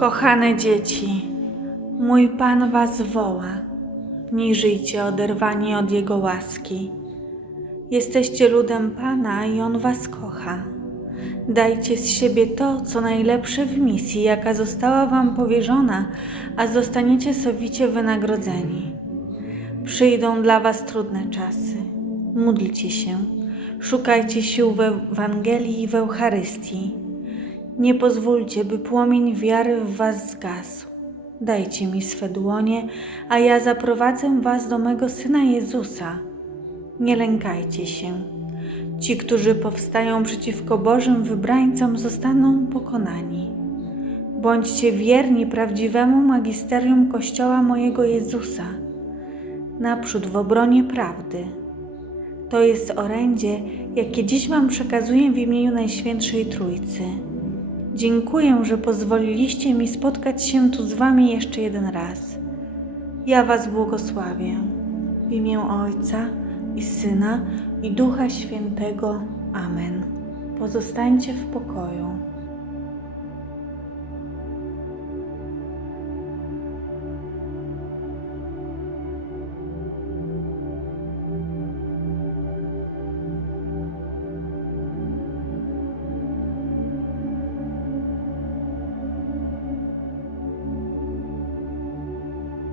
Kochane dzieci, mój Pan was woła. Nie żyjcie oderwani od Jego łaski. Jesteście ludem Pana i On was kocha. Dajcie z siebie to, co najlepsze w misji, jaka została wam powierzona, a zostaniecie sowicie wynagrodzeni. Przyjdą dla was trudne czasy. Módlcie się, szukajcie sił w Ewangelii i w Eucharystii. Nie pozwólcie, by płomień wiary w was zgasł. Dajcie mi swe dłonie, a ja zaprowadzę was do mego Syna Jezusa. Nie lękajcie się. Ci, którzy powstają przeciwko Bożym wybrańcom, zostaną pokonani. Bądźcie wierni prawdziwemu magisterium Kościoła mojego Jezusa, naprzód w obronie prawdy. To jest orędzie, jakie dziś Wam przekazuję w imieniu Najświętszej Trójcy. Dziękuję, że pozwoliliście mi spotkać się tu z Wami jeszcze jeden raz. Ja Was błogosławię. W imię Ojca i Syna i Ducha Świętego. Amen. Pozostańcie w pokoju.